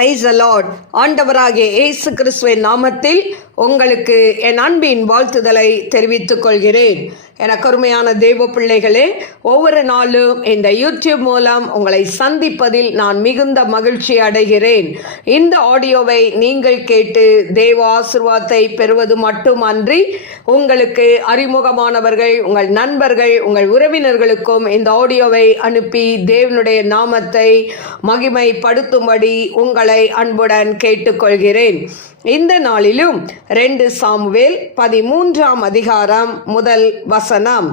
Praise the Lord. ஆண்டவராகிய இயேசு கிறிஸ்துவின் நாமத்தில் உங்களுக்கு என் அன்பின் வாழ்த்துதலை தெரிவித்துக் கொள்கிறேன். எனக்கு அருமையான தேவ பிள்ளைகளே, ஒவ்வொரு நாளும் இந்த யூடியூப் மூலம் உங்களை சந்திப்பதில் நான் மிகுந்த மகிழ்ச்சி அடைகிறேன். இந்த ஆடியோவை நீங்கள் கேட்டு தேவ ஆசீர்வாதத்தை பெறுவது மட்டுமன்றி, உங்களுக்கு அறிமுகமானவர்கள், உங்கள் நண்பர்கள், உங்கள் உறவினர்களுக்கும் இந்த ஆடியோவை அனுப்பி தேவனுடைய நாமத்தை மகிமைப்படுத்தும்படி உங்களை அன்புடன் கேட்டுக்கொள்கிறேன். இந்த நாளிலும் 2 சாமுவேல் 13ஆம் அதிகாரம் முதல் வசனம்.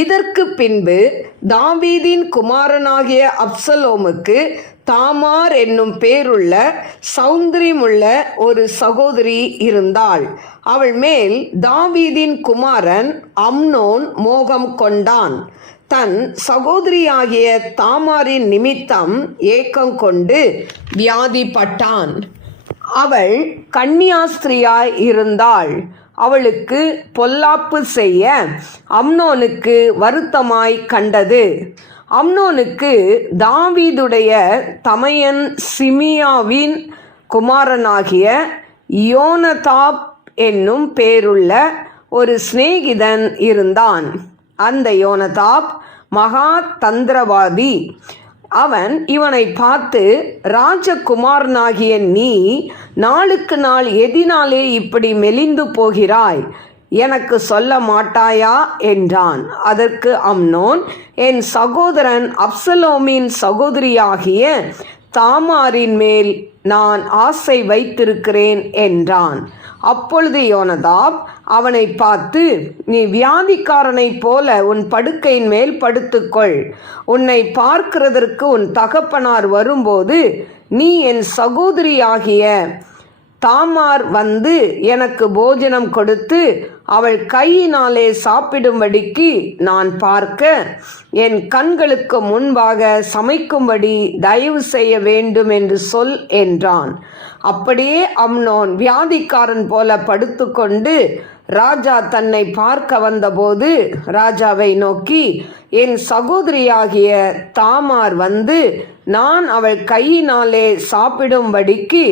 இதற்கு பின்பு தாவீதின் குமாரனாகிய அப்சலோமுக்கு தாமார் என்னும் பேருள்ள சௌந்தரியமுள்ள ஒரு சகோதரி இருந்தாள். அவள் மேல் தாவீதின் குமாரன் அம்னோன் மோகம் கொண்டான். தன் சகோதரியாகிய தாமாரின் நிமித்தம் ஏக்கம் கொண்டு வியாதிப்பட்டான். அவள் கன்னியாஸ்திரியாய் இருந்தாள். அவளுக்கு பொல்லாப்பு செய்ய அம்னோனுக்கு வருத்தமாய் கண்டது. அம்னோனுக்கு தாவீதுடைய தமையன் சிமியாவின் குமாரனாகிய யோனதாப் என்னும் பேருள்ள ஒரு சிநேகிதன் இருந்தான். அந்த யோனதாப் மகா தந்திரவாதி. அவன் இவனை பார்த்து, ராஜகுமாரனாகிய நீ நாளுக்கு நாள் எதினாலே இப்படி மெலிந்து போகிறாய்? எனக்கு சொல்ல மாட்டாயா என்றான். அதற்கு அம்னோன், என் சகோதரன் அப்சலோமின் சகோதரியாகிய தாமாரின் மேல் நான் ஆசை வைத்திருக்கிறேன் என்றான். அப்பொழுது யோனதாப் அவனை பார்த்து, நீ வியாதிக்காரனைப் போல உன் படுக்கையின் மேல் படுத்துக்கொள். உன்னை பார்க்கிறதற்கு உன் தகப்பனார் வரும்போது நீ என் சகோதரியாகிய தாமார் வந்து எனக்கு போஜனம் கொடுத்து அவள் கையினாலே சாப்பிடும்படிக்கு நான் பார்க்க என் கண்களுக்கு முன்பாக சமைக்கும்படி தயவு செய்ய வேண்டும் என்று சொல் என்றான். அப்படியே அம்னோன் வியாதிக்காரன் போல படுத்துக்கொண்டு ராஜா தன்னை பார்க்க வந்தபோது ராஜாவை நோக்கி, என் சகோதரியாகிய தாமார் வந்து நான் அவள் கையினாலே சாப்பிடும்படிக்கு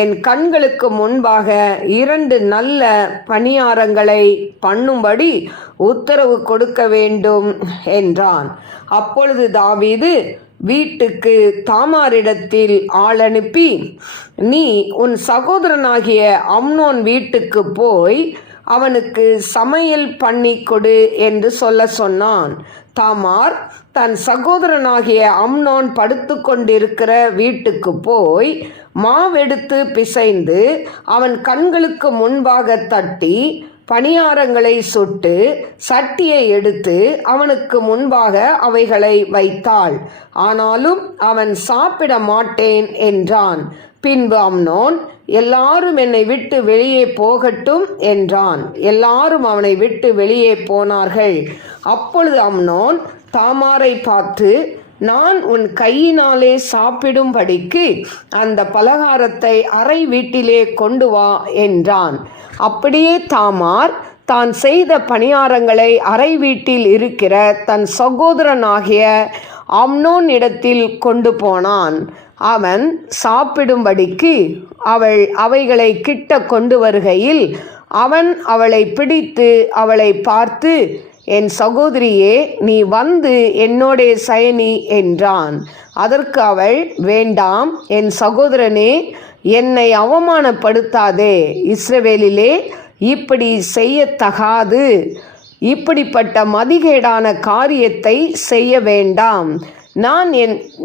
என் கண்களுக்கு முன்பாக 2 நல்ல பணியாரங்களை பண்ணும்படி உத்தரவு கொடுக்க வேண்டும் என்றான். அப்பொழுது தாவீது வீட்டுக்கு தாமாரிடத்தில் ஆள் அனுப்பி, நீ உன் சகோதரனாகிய அம்னோன் வீட்டுக்கு போய் அவனுக்கு சமையல் பண்ணி கொடு என்று சொல்ல சொன்னான். தாமார் தன் சகோதரனாகிய அம்னோன் படுத்து கொண்டிருக்கிற வீட்டுக்கு போய் மாவெடுத்து பிசைந்து அவன் கண்களுக்கு முன்பாக தட்டி பணியாரங்களை சுட்டு சட்டியை எடுத்து அவனுக்கு முன்பாக அவைகளை வைத்தாள். ஆனாலும் அவன் சாப்பிட மாட்டேன் என்றான். பின்பு அம்னோன், எல்லாரும் என்னை விட்டு வெளியே போகட்டும் என்றான். எல்லாரும் அவனை விட்டு வெளியே போனார்கள். அப்பொழுது அம்னோன் தாமாரை பார்த்து, நான் உன் கையினாலே சாப்பிடும்படிக்கு அந்த பலகாரத்தை அறை வீட்டிலே கொண்டு வா என்றான். அப்படியே தாமார் தான் செய்த பணியாரங்களை அறை வீட்டில் இருக்கிற தன் சகோதரனாகிய அம்னோன் இடத்தில் கொண்டு போனான். அவன் சாப்பிடும்படிக்கு அவள் அவைகளை கிட்ட கொண்டு வருகையில் அவன் அவளை பிடித்து அவளை பார்த்து, என் சகோதரியே, நீ வந்து என்னோடே சயனி என்றான். அதற்கு அவள், வேண்டாம் என் சகோதரனே, என்னை அவமானப்படுத்தாதே. இஸ்ரவேலிலே இப்படி செய்யத்தகாது. இப்படிப்பட்ட மதிகேடான காரியத்தை செய்ய வேண்டாம்.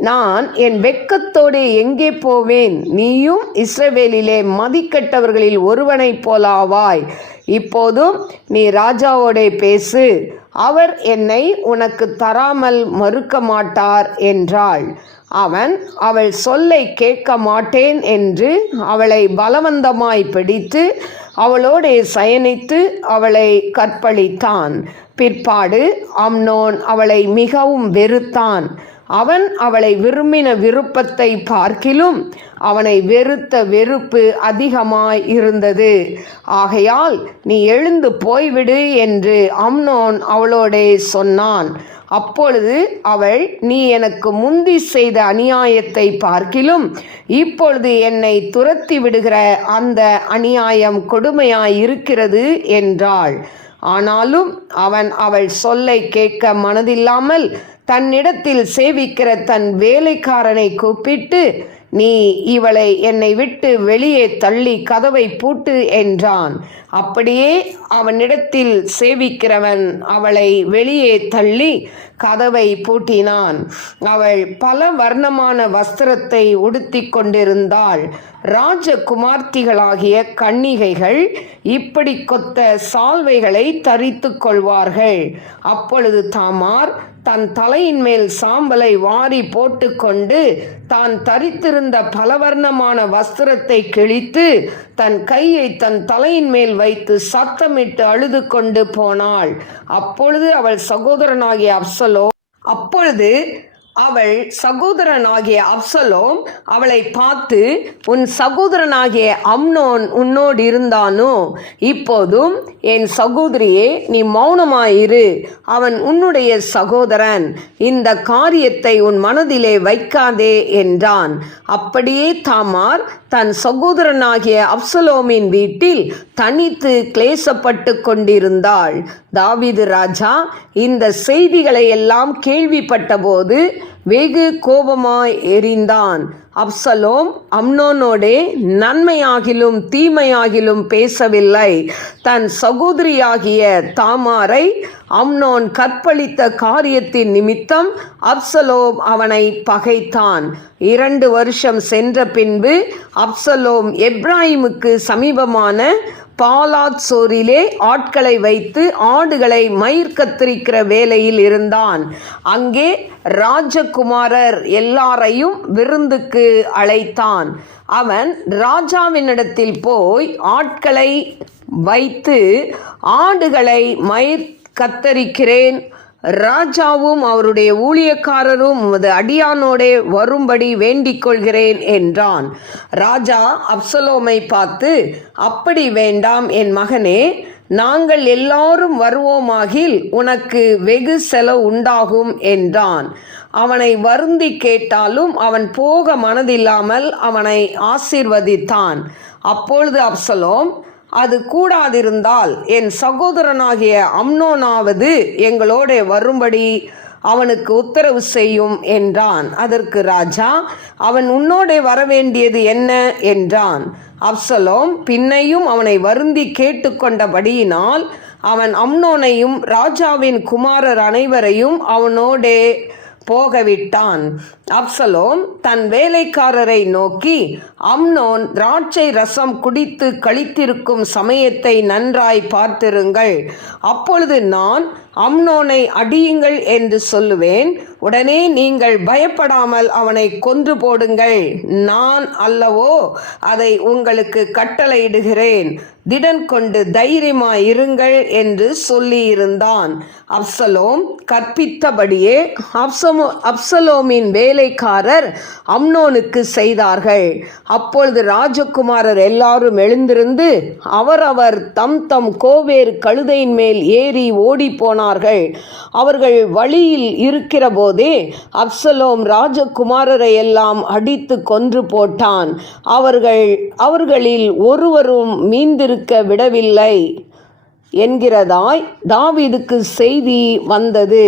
நான் என் வெட்கத்தோடு எங்கே போவேன்? நீயும் இஸ்ரவேலிலே மதிக்கெட்டவர்களில் ஒருவனைப் போலாவாய். இப்போதும் நீ ராஜாவோடே பேசு, அவர் என்னை உனக்கு தராமல் மறுக்க மாட்டார் என்றாள். அவன் அவள் சொல்லை கேட்க மாட்டேன் என்று அவளை பலவந்தமாய் பிடித்து அவளோடே சயனித்து அவளை கற்பழித்தான். பிற்பாடு அம்னோன் அவளை மிகவும் வெறுத்தான். அவன் அவளை விரும்பின விருப்பத்தை பார்க்கிலும் அவனை வெறுத்த வெறுப்பு அதிகமாய் இருந்தது. ஆகையால் நீ எழுந்து போய்விடு என்று அம்னோன் அவளோடே சொன்னான். அப்பொழுது அவள், நீ எனக்கு முந்தி செய்த அநியாயத்தை பார்க்கிலும் இப்பொழுது என்னை துரத்தி விடுகிற அந்த அநியாயம் கொடுமையாயிருக்கிறது என்றாள். ஆனாலும் அவன் அவள் சொல்லை கேட்க மனதில்லாமல் தன்னிடத்தில் சேவிக்கிற தன் வேலைக்காரனை கூப்பிட்டு, நீ இவளை என்னை விட்டு வெளியே தள்ளி கதவை பூட்டு என்றான். அப்படியே அவனிடத்தில் சேவிக்கிறவன் அவளை வெளியே தள்ளி கதவை பூட்டினான். அவள் பல வர்ணமான வஸ்திரத்தை உடுத்தி கொண்டிருந்தாள். ராஜகுமார்த்திகளாகிய கன்னிகைகள் இப்படி கொத்த சால்வைகளை தரித்து கொள்வார்கள். அப்பொழுது தாமார் தன் தலையின் மேல் சாம்பலை வாரி போட்டுக்கொண்டு தான் தரித்திருந்த பலவர்ணமான வஸ்திரத்தை கிழித்து தன் கையை தன் தலையின் மேல் வைத்து சத்தமிட்டு அழுது கொண்டு போனாள். அப்பொழுது அவள் சகோதரனாகிய அப்சலோம் அவளை பார்த்து, உன் சகோதரனாகிய அம்னோன் உன்னோடு இருந்தானோ? இப்போதும் என் சகோதரியே, நீ மௌனமாயிரு, அவன் உன்னுடைய சகோதரன், இந்த காரியத்தை உன் மனதிலே வைக்காதே என்றான். அப்படியே தாமார் தன் சகோதரனாகிய அப்சலோமின் வீட்டில் தனித்து கிளேசப்பட்டு கொண்டிருந்தாள். தாவீது ராஜா இந்த செய்திகளை எல்லாம் கேள்விப்பட்ட போது வெகு கோபமாய் எரிந்தான். அப்சலோம் அம்னோனோடே நன்மையாகிலும் தீமையாகிலும் பேசவில்லை. தன் சகோதரியாகிய தாமாரை அம்னோன் கற்பழித்த காரியத்தின் நிமித்தம் அப்சலோம் அவனை பகைத்தான். 2 வருஷம் சென்ற பின்பு அப்சலோம் எப்ராயிமுக்கு சமீபமான பாலாத்சோரிலே ஆட்களை வைத்து ஆடுகளை மயிர் கத்தரிக்கிற வேலையில் இருந்தான். அங்கே ராஜகுமாரர் எல்லாரையும் விருந்துக்கு அழைத்தான். அவன் ராஜாவினிடத்தில் போய் ஆட்களை வைத்து ஆடுகளை மயிர் கத்தரிக்கிறேன், ராஜாவும் அவருடைய ஊழியக்காரரும் உமது அடியானோடே வரும்படி வேண்டிக் கொள்கிறேன் என்றான். ராஜா அப்சலோமை பார்த்து, அப்படி வேண்டாம் என் மகனே, நாங்கள் எல்லாரும் வருவோமாகில் உனக்கு வெகு செலவு உண்டாகும் என்றான். அவனை வருந்தி கேட்டாலும் அவன் போக மனதில்லாமல் அவனை ஆசீர்வதித்தான். அப்பொழுது அப்சலோம், அது கூடாதிருந்தால் என் சகோதரனாகிய அம்னோனாவது எங்களோட வரும்படி அவனுக்கு உத்தரவு செய்யும் என்றான். அதற்கு ராஜா, அவன் உன்னோட வரவேண்டியது என்ன என்றான். அப்சலோம் பின்னையும் அவனை வருந்தி கேட்டுக்கொண்டபடியினால் அவன் அம்னோனையும் ராஜாவின் குமாரர் அனைவரையும் அவனோடே போகவிட்டான். அப்சலோம் தன் வேலைக்காரரை நோக்கி, அம்னோன் திராட்சை ரசம் குடித்து கழித்திருக்கும் சமயத்தை நன்றாய் பார்த்திருங்கள். அப்பொழுது நான் அம்னோனை அடியுங்கள் என்று சொல்லுவேன். உடனே நீங்கள் பயப்படாமல் அவனை கொன்று போடுங்கள். நான் அல்லவோ அதை உங்களுக்கு கட்டளையிடுகிறேன். திடன் கொண்டு தைரியமாயிருங்கள் என்று சொல்லியிருந்தான். அப்சலோம் கற்பித்தபடியே அப்சலோமின் வேலைக்காரர் அம்னோனுக்கு செய்தார்கள். அப்பொழுது ராஜகுமாரர் எல்லாரும் எழுந்திருந்து அவரவர் தம் தம் கோவேறு கழுதையின் மேல் ஏறி ஓடி போனார்கள். அவர்கள் வழியில் இருக்கிற போதே அப்சலோம் ராஜகுமாரரை எல்லாம் அடித்து கொன்று போட்டான். அவர்களில் ஒருவரும் மீந்திருக்க விடவில்லை என்கிறதாய் தாவீதுக்கு செய்தி வந்தது.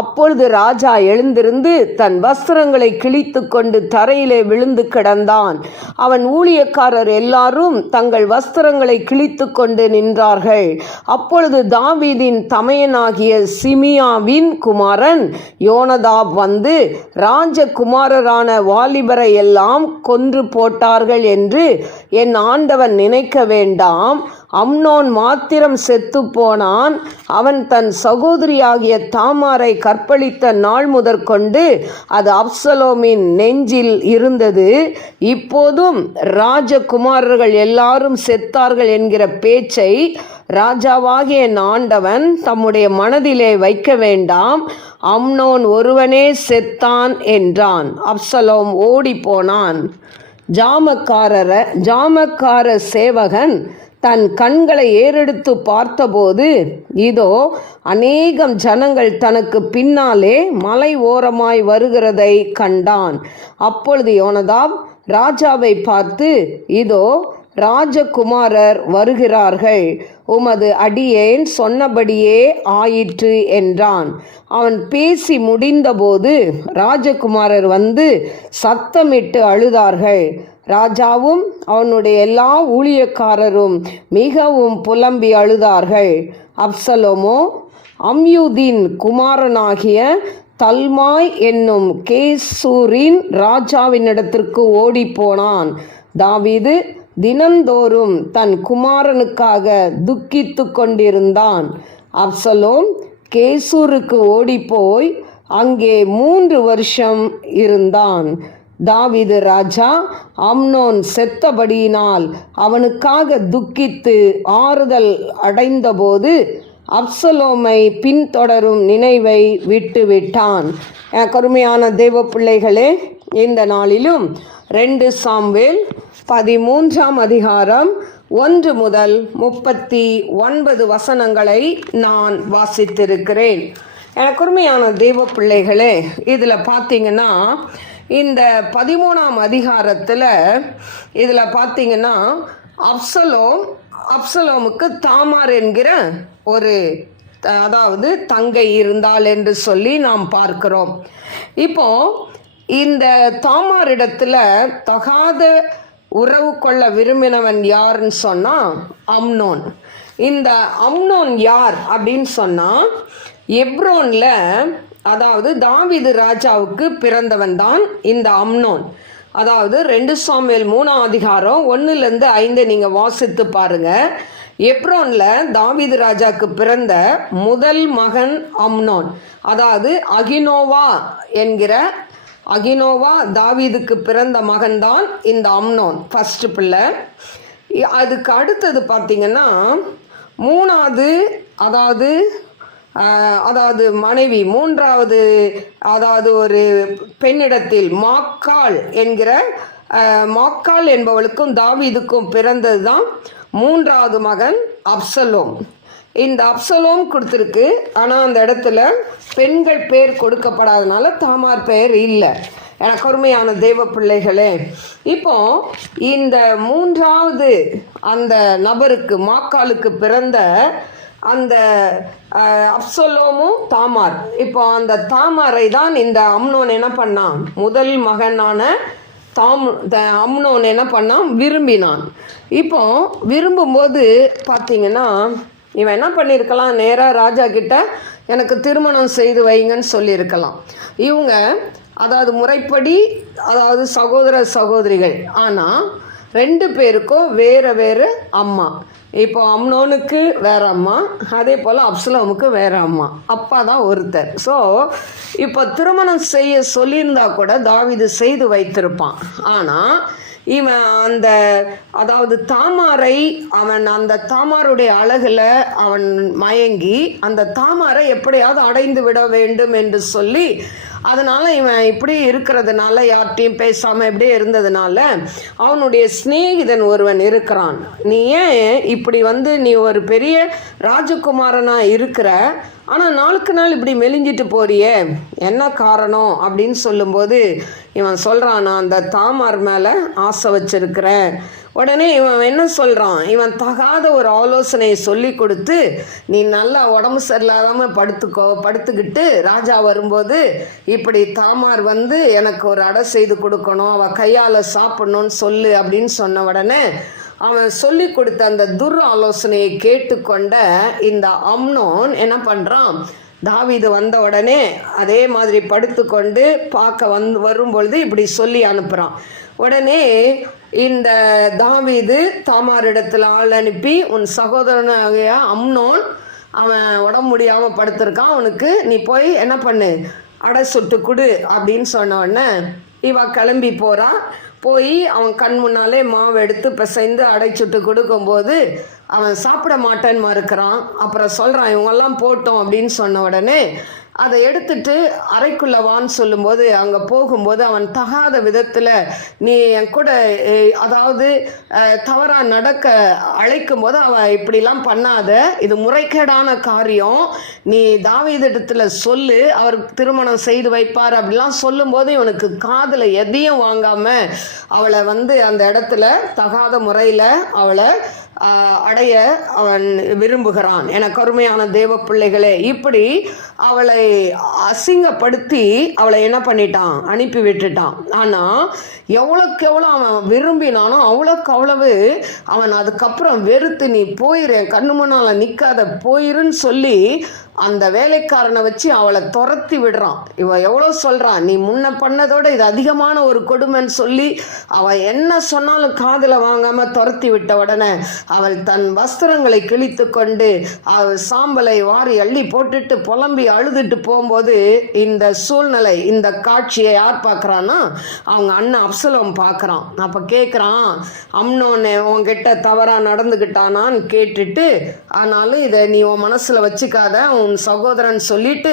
அப்பொழுது ராஜா எழுந்திருந்து தன் வஸ்திரங்களை கிழித்து கொண்டு தரையிலே விழுந்து கிடந்தான். அவன் ஊழியக்காரர் எல்லாரும் தங்கள் வஸ்திரங்களை கிழித்து கொண்டு நின்றார்கள். அப்பொழுது தாவீதின் தமையனாகிய சிமியாவின் குமாரன் யோனதாப் வந்து, ராஜகுமாரரான வாலிபரை எல்லாம் கொன்று போட்டார்கள் என்று என் ஆண்டவன் நினைக்க வேண்டாம். அம்னோன் மாத்திரம் செத்து போனான். அவன் தன் சகோதரியாகிய தாமாரை கற்பழித்த நாள் முதற்கொண்டு அது அப்சலோமின் நெஞ்சில் இருந்தது. இப்போதும் ராஜகுமாரர்கள் எல்லாரும் செத்தார்கள் என்கிற பேச்சை ராஜாவாகிய என் ஆண்டவன் தம்முடைய மனதிலே வைக்க வேண்டாம். அம்னோன் ஒருவனே செத்தான் என்றான். அப்சலோம் ஓடி போனான். ஜாமக்கார சேவகன் தன் கண்களை ஏறெடுத்து பார்த்தபோது இதோ அநேகம் ஜனங்கள் தனக்கு பின்னாலே மலை ஓரமாய் வருகிறதை கண்டான். அப்பொழுது யோனதாப் ராஜாவை பார்த்து, இதோ ராஜகுமாரர் வருகிறார்கள், உமது அடியேன் சொன்னபடியே ஆயிற்று என்றான். அவன் பேசி முடிந்தபோது ராஜகுமாரர் வந்து சத்தமிட்டு அழுதார்கள். ராஜாவும் அவனுடைய எல்லா ஊழியக்காரரும் மிகவும் புலம்பி அழுதார்கள். அப்சலோமோ அம்யூதின் குமாரனாகிய தல்மாய் என்னும் கேசூரின் ராஜாவினிடத்திற்கு ஓடிப்போனான். தாவீது தினந்தோறும் தன் குமாரனுக்காக துக்கித்து கொண்டிருந்தான். அப்சலோம் கேசூருக்கு ஓடிப்போய் அங்கே 3 வருஷம் இருந்தான். தாவீது ராஜா அம்னோன் செத்தபடியினால் அவனுக்காக துக்கித்து ஆறுதல் அடைந்தபோது அப்சலோமை பின்தொடரும் நினைவை விட்டுவிட்டான். கருமையான தேவ பிள்ளைகளே, இந்த நாளிலும் 2 சாமுவேல் 13ஆம் அதிகாரம் 1 முதல் 39 வசனங்களை நான் வாசித்திருக்கிறேன். கருமையான தேவ பிள்ளைகளே, இதில் பார்த்தீங்கன்னா இந்த 13ஆம் அதிகாரத்தில் இதில் பார்த்தீங்கன்னா அப்சலோமுக்கு தாமார் என்கிற ஒரு அதாவது தங்கை இருந்தாள் என்று சொல்லி நாம் பார்க்கிறோம். இப்போ இந்த தாமாரிடத்தில் தகாத உறவு கொள்ள விரும்பினவன் யாருன்னு சொன்னால் அம்னோன். இந்த அம்னோன் யார் அப்படின்னு சொன்னால் எப்ரோனில் அதாவது தாவீது ராஜாவுக்கு பிறந்தவன் தான் இந்த அம்னோன். அதாவது 2 சாமுவேல் 3ஆம் அதிகாரம் 1-5 நீங்கள் வாசித்து பாருங்கள். எப்ரோனில் தாவீது ராஜாவுக்கு பிறந்த முதல் மகன் அம்னோன். அதாவது அகினோவா தாவீதுக்கு பிறந்த மகன்தான் இந்த அம்னோன், ஃபஸ்ட்டு பிள்ளை. அதுக்கு அடுத்தது பார்த்திங்கன்னா 3வது அதாவது மனைவி 3வது அதாவது ஒரு பெண்ணிடத்தில் மாக்காள் என்பவளுக்கும் தாவீதுக்கும் பிறந்தது தான் 3வது மகன் அப்சலோம். இந்த அப்சலோம் கொடுத்துருக்கு, ஆனால் அந்த இடத்துல பெண்கள் பேர் கொடுக்கப்படாதனால தாமார் பெயர் இல்லை. எனக்கு அருமையான தேவ பிள்ளைகளே, இப்போ இந்த 3வது அந்த நபருக்கு மாக்காளுக்கு பிறந்த அந்த அப்சலோமும் தாமார், இப்போ அந்த தாமாரை தான் இந்த அம்னோன் என்ன பண்ணான், முதல் மகனான அம்னோன் என்ன பண்ணான், விரும்பினான். இப்போ விரும்பும்போது பார்த்தீங்கன்னா இவன் என்ன பண்ணியிருக்கலாம், நேராக ராஜா கிட்ட எனக்கு திருமணம் செய்து வைங்கன்னு சொல்லியிருக்கலாம். இவங்க அதாவது முறைப்படி அதாவது சகோதரிகள், ஆனால் 2 பேருக்கும் வேறு அம்மா. இப்போ அம்னோனுக்கு வேறு அம்மா, அதே போல் அப்சலோமுக்கு வேறு அம்மா, அப்பா தான் ஒருத்தர். ஸோ இப்போ திருமணம் செய்ய சொல்லியிருந்தா கூட தாவீது செய்து வைத்திருப்பான். ஆனால் இவன் அதாவது தாமாரை அந்த தாமாருடைய அழகில் அவன் மயங்கி அந்த தாமாரை எப்படியாவது அடைந்து விட வேண்டும் என்று சொல்லி, அதனால் இவன் இப்படி இருக்கிறதுனால யார்கிட்டையும் பேசாமல் இப்படியே இருந்ததுனால அவனுடைய சிநேகிதன் ஒருவன் இருக்கிறான். நீ ஏன் இப்படி நீ ஒரு பெரிய ராஜகுமாரனாக இருக்கிற, ஆனால் நாளுக்கு நாள் இப்படி மெலிஞ்சிட்டு போறியே, என்ன காரணம் அப்படின்னு சொல்லும்போது இவன் சொல்கிறான், நான் அந்த தாமார் மேலே ஆசை வச்சிருக்கிறேன். உடனே இவன் என்ன சொல்கிறான், இவன் தகாத ஒரு ஆலோசனையை சொல்லி கொடுத்து, நீ நல்லா உடம்பு சரியில்லாமல் படுத்துக்கிட்டு ராஜா வரும்போது இப்படி தாமார் எனக்கு ஒரு அடை செய்து கொடுக்கணும், அவள் கையால் சாப்பிடணும்னு சொல்லு அப்படின்னு சொன்ன உடனே அவன் சொல்லி கொடுத்த அந்த துர் ஆலோசனையை கேட்டுக்கொண்ட இந்த அம்னோன் என்ன பண்ணுறான், தாவீது வந்த உடனே அதே மாதிரி படுத்துக்கொண்டு பார்க்க வரும்பொழுது இப்படி சொல்லி அனுப்புகிறான். உடனே இந்த தாவீது தாமாரிடத்தில் ஆள் அனுப்பி, உன் சகோதரனாகிய அம்னோன் அவன் உடம்பு முடியாமல் படுத்திருக்கான், அவனுக்கு நீ போய் என்ன பண்ணு, அடை சுட்டு கொடு அப்படின்னு சொன்ன உடனே இவ கிளம்பி போகிறான். போய் அவன் கண் முன்னாலே மாவு எடுத்து பிசைந்து அடை சுட்டு கொடுக்கும்போது அவன் சாப்பிட மாட்டேன்னு மறுக்கிறான். அப்புறம் சொல்கிறான், இவங்கெல்லாம் போட்டோம் அப்படின்னு சொன்ன உடனே அதை எடுத்துட்டு அறைக்குள்ள வான்னு சொல்லும்போது அங்கே போகும்போது அவன் தகாத விதத்தில் நீ என் கூட அதாவது தவறாக நடக்க அழைக்கும் போது அவன் இப்படிலாம் பண்ணாத, இது முறைகேடான காரியம், நீ தாவீதிடத்தில் சொல்லு, அவர் திருமணம் செய்து வைப்பார் அப்படிலாம் சொல்லும்போது இவனுக்கு காதில் எதையும் வாங்காமல் அவளை அந்த இடத்துல தகாத முறையில் அவளை அடைய அவன் விரும்புகிறான். எனக்கு அருமையான தேவ பிள்ளைகளே, இப்படி அவளை அசிங்கப்படுத்தி அவளை என்ன பண்ணிட்டான், அனுப்பி விட்டுட்டான். ஆனால் எவ்வளோக்கு எவ்வளோ அவன் விரும்பினானோ அவ்வளோக்கு அவ்வளவு அவன் அதுக்கப்புறம் வெறுத்து நீ போயிரு, கண்ணு முன்னால் நிற்காத போயிருன்னு சொல்லி அந்த வேலைக்காரனை வச்சு அவளை துரத்தி விடுறான். இவன் எவ்வளோ சொல்கிறான், நீ முன்ன பண்ணதோட இது அதிகமான ஒரு கொடுமைன்னு சொல்லி அவன் என்ன சொன்னாலும் காதில் வாங்காமல் துரத்தி விட்ட உடனே அவள் தன் வஸ்திரங்களை கிழித்து கொண்டு அவள் சாம்பலை வாரி அள்ளி போட்டுட்டு புலம்பி அழுதுட்டு போகும்போது இந்த சூழ்நிலை, இந்த காட்சியை யார் பார்க்குறான்னா அவங்க அண்ணன் அப்சலோம் பார்க்குறான். அப்போ கேட்குறான், அம்னோன்னு உன்கிட்ட தவறாக நடந்துக்கிட்டானான்னு கேட்டுட்டு, ஆனாலும் இதை நீ உன் மனசில் வச்சுக்காத, உன் சகோதரன் சொல்லிட்டு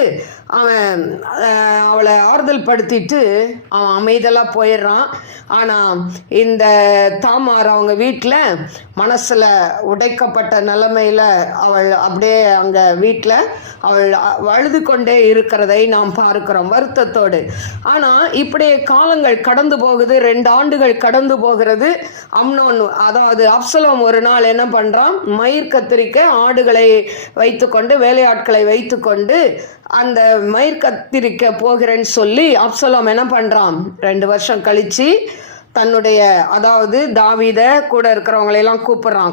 அவன் அவளை ஆறுதல் படுத்திட்டு அவன் அமைதலாக போயிடுறான். ஆனால் இந்த தாமார் அவங்க வீட்டில் மனசில் உடைக்கப்பட்ட நிலைமையில் அவள் அப்படியே அங்கே வீட்டில் அவள் அழுது கொண்டே இருக்கிறதை நாம் பார்க்கிறோம் வருத்தத்தோடு. ஆனால் இப்படி காலங்கள் கடந்து போகுது, 2 ஆண்டுகள் கடந்து போகிறது. அம்னோன் அதாவது அப்சலோம் ஒரு நாள் என்ன பண்ணுறான், மயிர் கத்திரிக்க ஆடுகளை வைத்துக்கொண்டு வேலையாட்களை வைத்துக்கொண்டு அந்த மயிர் கத்திரிக்க போகிறேன்னு சொல்லி அப்சலோம் என்ன பண்ணுறான், 2 வருஷம் கழித்து தன்னுடைய அதாவது தாவீதை கூட இருக்கிறவங்களையெல்லாம்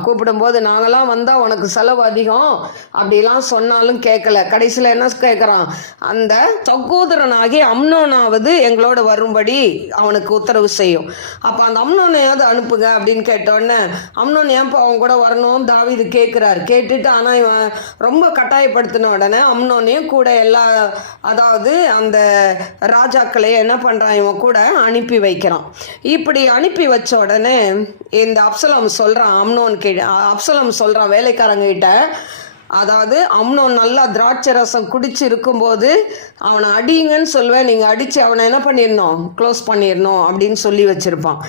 கூப்பிடும்போது நாங்களாம் வந்தால் உனக்கு செலவு அதிகம் அப்படிலாம் சொன்னாலும் கேட்கல. கடைசியில் என்ன கேட்குறான், அந்த சகோதரனாகி அம்னோனாவது எங்களோட வரும்படி அவனுக்கு உத்தரவு செய்யும். அப்போ அந்த அம்னோனையாவது அனுப்புங்க அப்படின்னு கேட்டோடனே அம்னோன் ஏன்ப்பா அவங்க கூட வரணும் தாவீது கேட்குறாரு. கேட்டுட்டு ஆனால் இவன் ரொம்ப கட்டாயப்படுத்தின உடனே அம்னோனையும் கூட எல்லா அதாவது அந்த ராஜாக்களையும் என்ன பண்ணுறான் இவன் கூட அனுப்பி வைக்கிறான். இப்படி அனுப்பி வச்ச உடனே இந்த அப்சலோம் சொல்றான் அப்சலோம் சொல்றான் வேலைக்காரங்க கிட்ட, அதாவது அம்னோன் நல்லா திராட்சை ரசம் குடிச்சு இருக்கும்போது அவனை அடிங்கன்னு சொல்லுவேன், நீங்கள் அடித்து அவனை என்ன பண்ணிடணும், க்ளோஸ் பண்ணிடணும் அப்படின்னு சொல்லி வச்சுருப்பான்.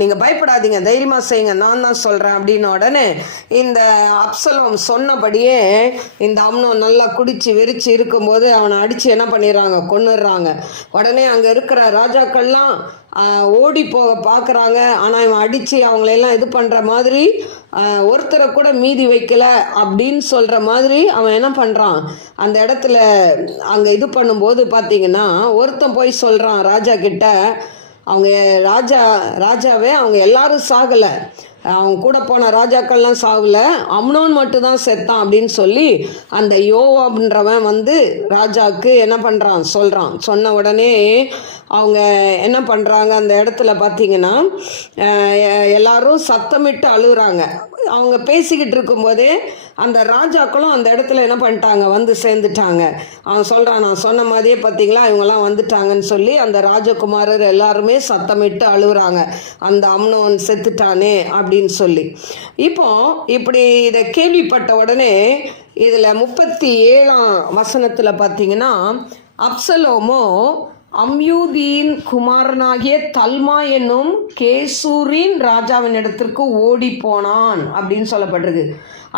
நீங்கள் பயப்படாதீங்க, தைரியமாக செய்யுங்க, நான் தான் சொல்கிறேன் அப்படின்னு உடனே இந்த அப்சலோம் சொன்னபடியே இந்த அம்னோன் நல்லா குடிச்சு வெறிச்சு இருக்கும்போது அவனை அடித்து என்ன பண்ணிடுறாங்க, கொன்னுடுறாங்க. உடனே அங்கே இருக்கிற ராஜாக்கள்லாம் ஓடி போக பார்க்குறாங்க. ஆனால் இவன் அடித்து அவங்களெல்லாம் இது பண்ணுற மாதிரி ஒருத்தரை கூட மீதி வைக்கல அப்படின்னு சொல்கிற மாதிரி அவன் என்ன பண்ணுறான், அந்த இடத்துல அங்கே இது பண்ணும்போது பார்த்தீங்கன்னா ஒருத்தன் போய் சொல்கிறான் ராஜா கிட்ட, அவங்க ராஜாவே அவங்க எல்லாரும் சாகலை, அவங்க கூட போன ராஜாக்கள்லாம் சாகலை, அம்னோன் மட்டும்தான் செத்தான் அப்படின்னு சொல்லி அந்த யோவாப்ன்றவன் ராஜாவுக்கு என்ன பண்ணுறான் சொல்கிறான். சொன்ன உடனே அவங்க என்ன பண்ணுறாங்க, அந்த இடத்துல பார்த்தீங்கன்னா எல்லாரும் சத்தமிட்டு அழுகுறாங்க. அவங்க பேசிக்கிட்டு இருக்கும்போதே அந்த ராஜாக்களும் அந்த இடத்துல என்ன பண்ணிட்டாங்க, சேர்ந்துட்டாங்க. அவன் சொல்கிறான், நான் சொன்ன மாதிரியே பார்த்தீங்களா இவங்கெல்லாம் வந்துட்டாங்கன்னு சொல்லி அந்த ராஜகுமாரர் எல்லாருமே சத்தமிட்டு அழுகுறாங்க, அந்த அம்னோன் செத்துட்டானே அப்படின்னு சொல்லி. இப்போ இப்படி இதை கேள்விப்பட்ட உடனே இதில் 37ஆம் வசனத்தில் பார்த்தீங்கன்னா அப்சலோமோ அம்யூதியின் குமாரனாகிய தல்மா என்னும் கேசூரின் ராஜாவின் இடத்திற்கு ஓடி போனான் அப்படின்னு சொல்லப்பட்டிருக்கு.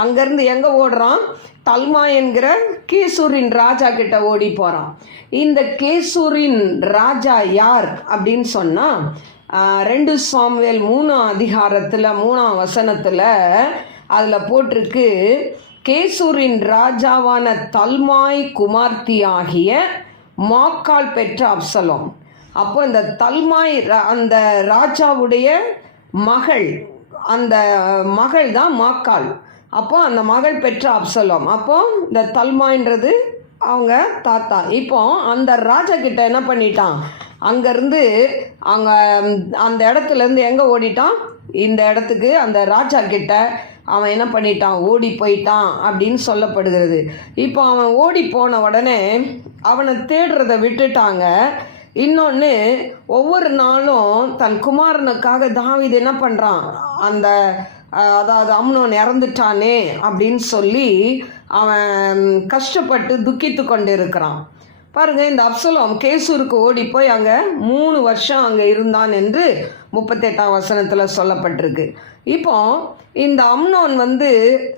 அங்கேருந்து எங்கே ஓடுறான், தல்மா என்கிற கேசூரின் ராஜா கிட்ட ஓடி போகிறான். இந்த கேசூரின் ராஜா யார் அப்படின்னு சொன்னால் 2 சாமுவேல் 3ஆம் அதிகாரத்தில் 3ஆம் வசனத்தில் அதில் போட்டிருக்கு, கேசூரின் ராஜாவான தல்மாய் குமார்த்தியாகிய மாக்காள் பெற்ற அப்சலோம். அப்போ இந்த தல்மாய் அந்த ராஜாவுடைய மகள், அந்த மகள் தான் மாக்காள். அப்போ அந்த மகள் பெற்ற அப்சலோம். அப்போ இந்த தல்மாயின்றது அவங்க தாத்தா. இப்போ அந்த ராஜா கிட்ட என்ன பண்ணிட்டான், அங்கேருந்து அங்கே அந்த இடத்துலேருந்து எங்கே ஓடிட்டான், இந்த இடத்துக்கு அந்த ராஜா கிட்ட அவன் என்ன பண்ணிட்டான், ஓடி போயிட்டான் அப்படின்னு சொல்லப்படுகிறது. இப்போ அவன் ஓடி போன உடனே அவனை தேடுறதை விட்டுட்டாங்க. இன்னொன்று, ஒவ்வொரு நாளும் தன் குமாரனுக்காக தாவீது என்ன பண்ணுறான், அந்த அதாவது அம்னோன் இறந்துட்டானே அப்படின்னு சொல்லி அவன் கஷ்டப்பட்டு துக்கித்து கொண்டு இருக்கிறான். பாருங்கள், இந்த அப்சலோம் கேசூருக்கு ஓடி போய் அங்கே 3 வருஷம் அங்கே இருந்தான் என்று 38ஆம் வசனத்தில் சொல்லப்பட்டிருக்கு. இப்போ இந்த அம்னோன்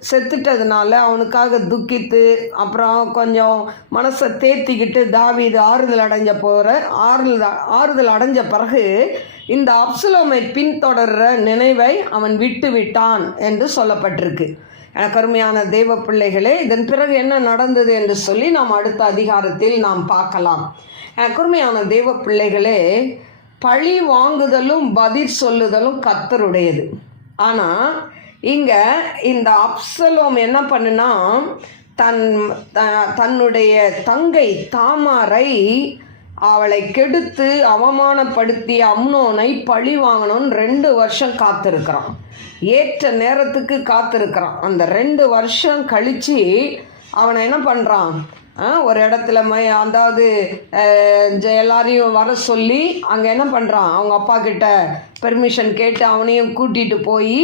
செத்துட்டதுனால அவனுக்காக துக்கித்து அப்புறம் கொஞ்சம் மனசை தேத்திக்கிட்டு தாவீது ஆறுதல் அடைஞ்ச பிறகு இந்த அப்சலோமை பின்தொடர்ற நினைவை அவன் விட்டு விட்டான் என்று சொல்லப்பட்டிருக்கு. எனக்கு அருமையான தேவ பிள்ளைகளே, இதன் பிறகு என்ன நடந்தது என்று சொல்லி நாம் அடுத்த அதிகாரத்தில் நாம் பார்க்கலாம். எனக்கு அருமையான தேவ பிள்ளைகளே, பழி வாங்குதலும் பதில் சொல்லுதலும் கர்த்தருடையது. ஆனால் இங்கே இந்த அப்சலோம் என்ன பண்ணுனா, தன்னுடைய தங்கை தாமாரை அவளை கெடுத்து அவமானப்படுத்திய அம்னோனை பழி வாங்கணும்னு 2 வருஷம் காத்திருக்கிறான். ஏற்ற நேரத்துக்கு காத்திருக்கிறான். அந்த 2 வருஷம் கழித்து அவனை என்ன பண்ணுறான், ஒரு இடத்துல அதாவது எல்லாரையும் வர சொல்லி அங்கே என்ன பண்ணுறான், அவங்க அப்பா கிட்ட பெர்மிஷன் கேட்டு அவனையும் கூட்டிகிட்டு போய்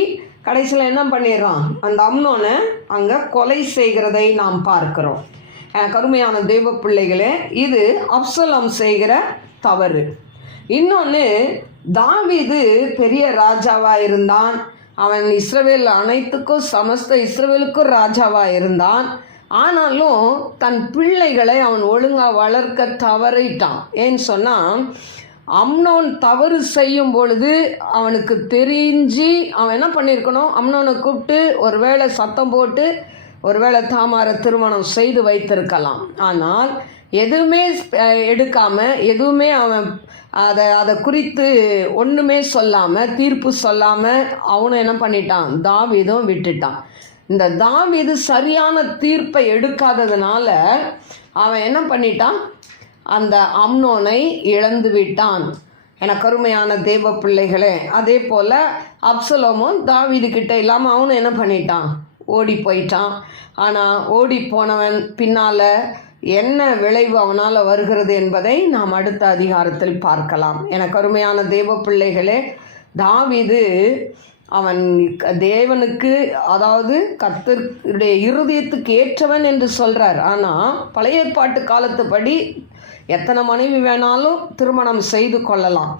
கடைசியில் என்ன பண்ணிடுறான், அந்த அம்னோனை அங்கே கொலை செய்கிறதை நாம் பார்க்கிறோம். கருமையான தெய்வ பிள்ளைகளே, இது அப்சலோம் செய்கிற தவறு. இன்னொன்று, தாவீது பெரிய ராஜாவாக இருந்தான். அவன் இஸ்ரவேல் அனைத்துக்கும் சமஸ்த இஸ்ரவேலுக்கும் ராஜாவாக இருந்தான். ஆனாலும் தன் பிள்ளைகளை அவன் ஒழுங்காக வளர்க்க தவறிட்டான். ஏன்னு சொன்னால், அம்னோன் தவறு செய்யும் பொழுது அவனுக்கு தெரிஞ்சு அவன் என்ன பண்ணியிருக்கணும், அம்னோனை கூப்பிட்டு ஒருவேளை சத்தம் போட்டு ஒருவேளை தாமாரை திருமணம் செய்து வைத்திருக்கலாம். ஆனால் எதுவுமே எடுக்காமல், எதுவுமே அவன் அதை குறித்து ஒன்றுமே சொல்லாமல், தீர்ப்பு சொல்லாமல் அவனை என்ன பண்ணிட்டான், தாவீதும் விட்டுட்டான். இந்த தாவீது சரியான தீர்ப்பை எடுக்காததுனால அவன் என்ன பண்ணிட்டான், அந்த அம்னோனை இழந்து விட்டான். எனக்கு அருமையான தேவ பிள்ளைகளே, அதே போல் அப்சலோமும் தாவீது கிட்ட இல்லாமல் அவனும் என்ன பண்ணிட்டான், ஓடி போயிட்டான். ஆனால் ஓடி போனவன் பின்னால் என்ன விளைவு அவனால் வருகிறது என்பதை நாம் அடுத்த அதிகாரத்தில் பார்க்கலாம். எனக்கு அருமையான தேவ பிள்ளைகளே, தாவீது அவன் தேவனுக்கு, அதாவது கர்த்தருடைய இருதயத்துக்கு ஏற்றவன் என்று சொல்கிறார். ஆனால் பழைய ஏற்பாட்டு காலத்துப்படி எத்தனை மனைவி வேணாலும் திருமணம் செய்து கொள்ளலாம்.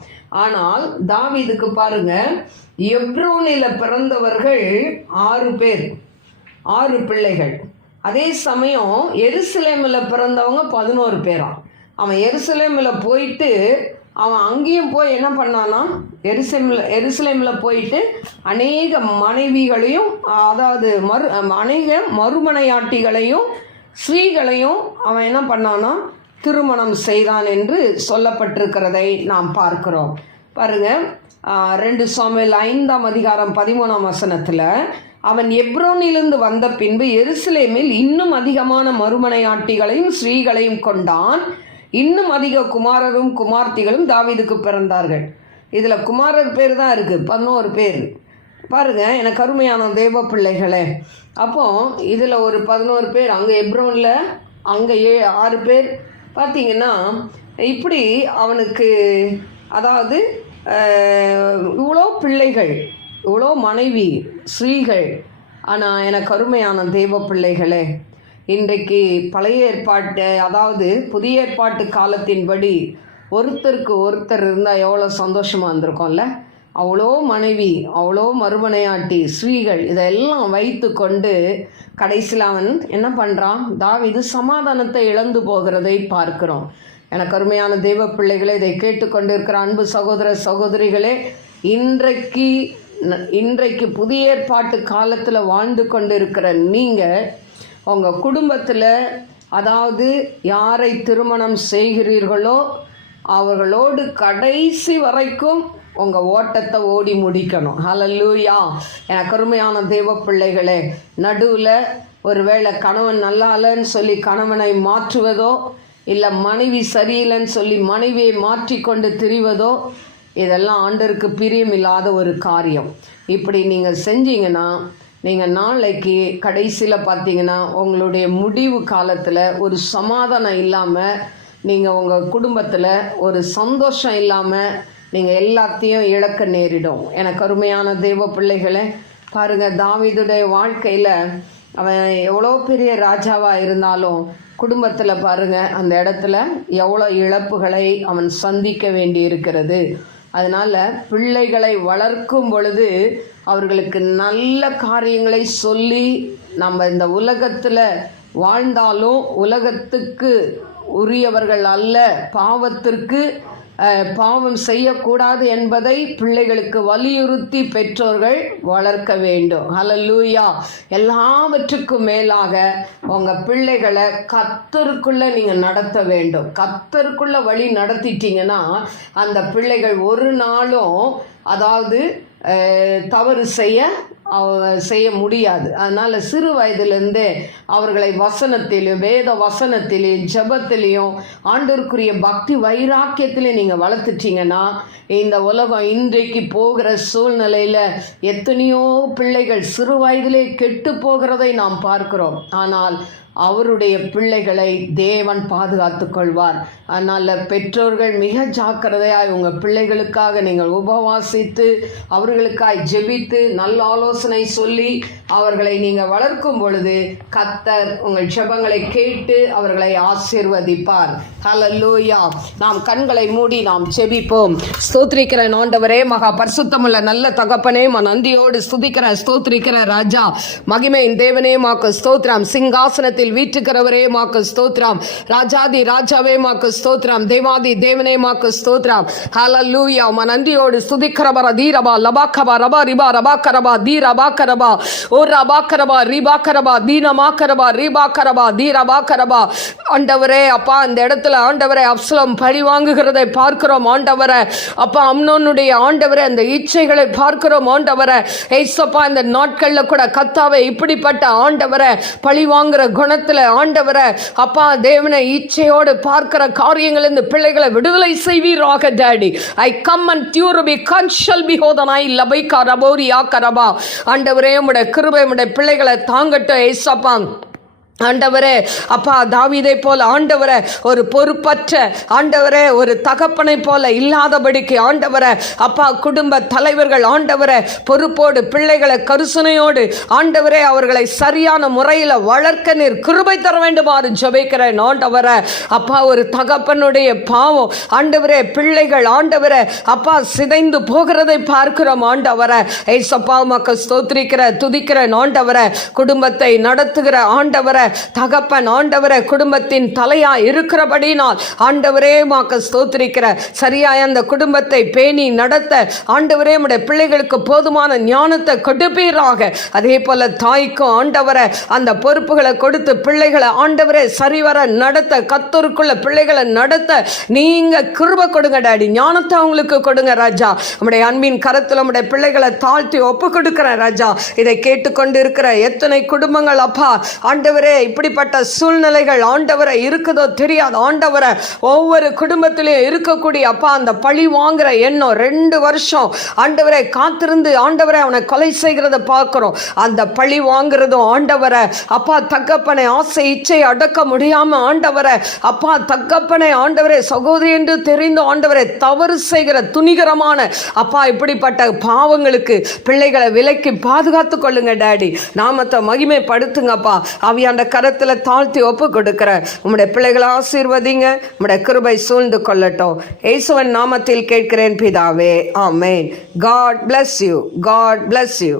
ஆனால் தாவீதுக்கு பாருங்க, எப்ரோனில் பிறந்தவர்கள் 6 பிள்ளைகள். அதே சமயம் எருசலேமில் பிறந்தவங்க 11 பேராம். அவன் எருசலேமில் போயிட்டு அவன் அங்கேயும் போய் என்ன பண்ணானா, எருசலேமில் போயிட்டு அநேக மனைவிகளையும், அதாவது அநேக மறுமனையாட்டிகளையும் ஸ்ரீகளையும் அவன் என்ன பண்ணானா, திருமணம் செய்தான் என்று சொல்லப்பட்டிருக்கிறதை நாம் பார்க்கிறோம். பாருங்க, 2 சாமுவேல் 5ஆம் அதிகாரம் 13ஆம் வசனத்தில், அவன் எப்ரோனிலிருந்து வந்த பின்பு எருசலேமில் இன்னும் அதிகமான மறுமனையாட்டிகளையும் ஸ்ரீகளையும் கொண்டான். இன்னும் அதிக குமாரரும் குமார்த்திகளும் தாவீதுக்கு பிறந்தார்கள். இதில் குமாரர் பேர் தான் இருக்குது, 11 பேர். பாருங்கள், எனக்கு அருமையான தேவ பிள்ளைகளே, அப்போ இதில் ஒரு 11 பேர், அங்கே எப்ரோனில் அங்கே 6 பேர். பார்த்திங்கன்னா இப்படி அவனுக்கு, அதாவது இவ்வளோ பிள்ளைகள், இவ்வளோ மனைவி ஸ்ரீகள். ஆனால் எனக்கு அருமையான தேவ பிள்ளைகளே, இன்றைக்கு பழைய ஏற்பாட்டு, அதாவது புதிய ஏற்பாட்டு காலத்தின்படி ஒருத்தருக்கு ஒருத்தர் இருந்தால் எவ்வளோ சந்தோஷமாக இருந்திருக்கோம்ல. அவ்வளோ மனைவி, அவ்வளோ மறுமனையாட்டி ஸ்ரீகள், இதெல்லாம் வைத்து கொண்டு கடைசியில் அவன் என்ன பண்ணுறான், தாவீது சமாதானத்தை இழந்து போகிறதை பார்க்கிறோம். எனக்கு அருமையான தெய்வ பிள்ளைகளே, இதை கேட்டுக்கொண்டு இருக்கிற அன்பு சகோதர சகோதரிகளே, இன்றைக்கு புதிய ஏற்பாட்டு காலத்தில் வாழ்ந்து கொண்டு இருக்கிற நீங்கள் உங்கள் குடும்பத்தில், அதாவது யாரை திருமணம் செய்கிறீர்களோ அவர்களோடு கடைசி வரைக்கும் உங்கள் ஓட்டத்தை ஓடி முடிக்கணும். ஹல்லேலூயா. எனக்கு அருமையான தெய்வ பிள்ளைகளே, நடுவில் ஒருவேளை கணவன் நல்லா இல்லைன்னு சொல்லி கணவனை மாற்றுவதோ, இல்லை மனைவி சரியில்லைன்னு சொல்லி மனைவியை மாற்றிக்கொண்டு திரிவதோ, இதெல்லாம் ஆண்டவருக்கு பிரியமில்லாத ஒரு காரியம். இப்படி நீங்கள் செஞ்சீங்கன்னா நீங்கள் நாளைக்கு கடைசியில் பார்த்தீங்கன்னா உங்களுடைய முடிவு காலத்தில் ஒரு சமாதானம் இல்லாமல், நீங்கள் உங்கள் குடும்பத்தில் ஒரு சந்தோஷம் இல்லாமல் நீங்கள் எல்லாத்தையும் இழக்க நேரிடும். எனக்கு அருமையான தெய்வ பிள்ளைகளே, பாருங்க, தாவீதுடைய வாழ்க்கையில் அவன் எவ்வளோ பெரிய ராஜாவாக இருந்தாலும் குடும்பத்தில் பாருங்க அந்த இடத்துல எவ்வளோ இழப்புகளை அவன் சந்திக்க வேண்டி இருக்கிறது. அதனால் பிள்ளைகளை வளர்க்கும் பொழுது அவர்களுக்கு நல்ல காரியங்களை சொல்லி, நம்ம இந்த உலகத்தில் வாழ்ந்தாலும் உலகத்துக்கு உரியவர்கள் அல்ல, பாவம் செய்யக்கூடாது என்பதை பிள்ளைகளுக்கு வலியுறுத்தி பெற்றோர்கள் வளர்க்க வேண்டும். ஹல்லேலூயா. எல்லாவற்றுக்கும் மேலாக உங்கள் பிள்ளைகளை கர்த்தருக்குள்ளே நீங்கள் நடத்த வேண்டும். கர்த்தருக்குள்ளே வழி நடத்திட்டீங்கன்னா அந்த பிள்ளைகள் ஒரு நாளும் தவறு செய்ய முடியாது. அதனால் சிறு வயதிலிருந்தே அவர்களை வசனத்திலையும் வேத வசனத்திலையும் ஜெபத்திலையும் ஆண்டவருக்குரிய பக்தி வைராக்கியத்திலையும் நீங்கள் வளர்த்துட்டீங்கன்னா இந்த உலகம் இன்றைக்கு போகிற சூழ்நிலையில் எத்தனையோ பிள்ளைகள் சிறு வயதிலே கெட்டு போகிறதை நாம் பார்க்கிறோம். ஆனால் அவருடைய பிள்ளைகளை தேவன் பாதுகாத்து கொள்வார். அதனால் பெற்றோர்கள் மிக ஜாக்கிரதையாய் உங்கள் பிள்ளைகளுக்காக நீங்கள் உபவாசித்து அவர்களுக்காய் ஜெபித்து நல்ல ஆலோசனை சொல்லி அவர்களை நீங்கள் வளர்க்கும் பொழுது கர்த்தர் உங்கள் ஜெபங்களை கேட்டு அவர்களை ஆசீர்வதிப்பார். ஹல்லேலூயா. நாம் கண்களை மூடி நாம் ஜெபிப்போம். ஸ்தோத்திரிக்கிற ஆண்டவரே, மகா பரிசுத்தமுள்ள நல்ல தகப்பனே, நன்றியோடு ஸ்தோத்திரிக்கிற ராஜா, மகிமையின் தேவனே மாக்கு ஸ்தோத்திரம். சிங்காசனத்தில் வீற்றுக்கிறவரே மாக்கு ஸ்தோத்திரம். ராஜாதி ராஜாவே மாக்கு ஸ்தோத்திரம். தேவாதி தேவனே மாக்கு ஸ்தோத்திரம். ஹல்லேலூயா. நன்றியோடு ஸ்துதிக்கிறவர தீரபா லபாக்கபா ரபா ரிபா ரபாக்கரபா தீரபாக்கரபா ஓ ரபாக்கரபா ரிபாக்கரபா தீனமாக்கரபா ரிபாக்கரபா தீரபாக்கரபா. ஆண்டவரே அப்பா, இந்த இடத்துல ஆண்டவரே அப்சலோம் பழி வாங்குகிறதை பார்க்கிறோம். ஆண்டவரே அப்பா, அம்னோனுடைய ஆண்டவரே அந்த இச்சைகளை பார்க்கிறோம். ஆண்டவரே ஏசப்பா, இந்த நாட்களில் கூட கர்த்தாவே இப்படிப்பட்ட ஆண்டவரே பழி வாங்குற குணத்தில் ஆண்டவரை அப்பா தேவனை இச்சையோடு பார்க்கிற காரியங்கள் இந்த பிள்ளைகளை விடுதலை செய்வீராக. Daddy, I come and தியூரபி கன்ஷல் பிஹோதனாய் Labbai கரபோரி யா கரபா. ஆண்டவரே உம்முடைய கிருபை உம்முடைய பிள்ளைகளை தாங்கட்டும் ஏசப்பா. ஆண்டவரே அப்பா, தாவீதை போல ஆண்டவரே ஒரு பொறுப்பற்ற ஆண்டவரே ஒரு தகப்பனை போல இல்லாதபடிக்கு ஆண்டவரே அப்பா குடும்ப தலைவர்கள் ஆண்டவரே பொறுப்போடு பிள்ளைகளை கருசனையோடு ஆண்டவரே அவர்களை சரியான முறையில் வளர்க்க நீர் கிருபை தர வேண்டுமாறு ஜெபிக்கிறேன். ஆண்டவரே அப்பா, ஒரு தகப்பனுடைய பாவம் ஆண்டவரே பிள்ளைகள் ஆண்டவரே அப்பா சிதைந்து போகிறதை பார்க்கிறோம். ஆண்டவரே ஏசப்பா உமக்கு ஸ்தோத்திரிக்கிற துதிக்கிறேன். ஆண்டவரே குடும்பத்தை நடத்துகிற ஆண்டவரே தகப்பன் ஆண்டவரே குடும்பத்தின் தலையா இருக்கிறபடினால் ஆண்டவரே உமக்கு ஸ்தோத்திரிக்கிற சரியாய் அந்த குடும்பத்தை பேணி நடத்த ஆண்டவரே உம்முடைய பிள்ளைகளுக்கு போதுமான ஞானத்தை கொடுப்பீராக. அதே போல தாய்க்கும் ஆண்டவரே அந்த பொறுப்புகளை கொடுத்து பிள்ளைகளை ஆண்டவரே சரிவர நடத்த கர்த்தருக்குள்ள பிள்ளைகளை நடத்த நீங்க கிருபை கொடுங்க டாடி. ஞானத்தை அவங்களுக்கு கொடுங்க ராஜா. நம்முடைய அன்பின் கரத்தில் நம்முடைய பிள்ளைகளை தாழ்த்தி ஒப்பு கொடுக்கிறேன் ராஜா. இதை கேட்டுக்கொண்டு இருக்கிற எத்தனை குடும்பங்கள் அப்பா ஆண்டவரே இப்படிப்பட்ட சூழ்நிலைகள் ஆண்டவரை இருக்குதோ தெரியாது. ஆண்டவரை ஒவ்வொரு குடும்பத்திலையும் இருக்கக்கூடிய அப்பா அந்த பழி வாங்குற எண்ணம் 2 வருஷம் ஆண்டவரை காத்திருந்து ஆண்டவரை அவனை கொலை செய்கிறத பார்க்கிறோம். அந்த பழி வாங்குறதும் ஆண்டவரை அப்பா தகப்பனை ஆசை இச்சை அடக்க முடியாம ஆண்டவரை அப்பா தகப்பனை ஆண்டவரை சகோதரி என்று தெரிந்து ஆண்டவரை தவறு செய்கிற துணிகரமான அப்பா இப்படிப்பட்ட பாவங்களுக்கு பிள்ளைகளை விலக்கி பாதுகாத்து கொள்ளுங்க டாடி. நாமத்தை மகிமைப்படுத்துங்கப்பா. அவியாண்ட கரத்தில் தாழ்த்தி ஒப்பு கொடுக்கிற உம்முடைய பிள்ளைகளை ஆசீர்வதிங்க. உம்முடைய கிருபை சூழ்ந்து கொள்ளட்டும். இயேசுவின் நாமத்தில் கேட்கிறேன் பிதாவே, ஆமென். God bless you. God bless you.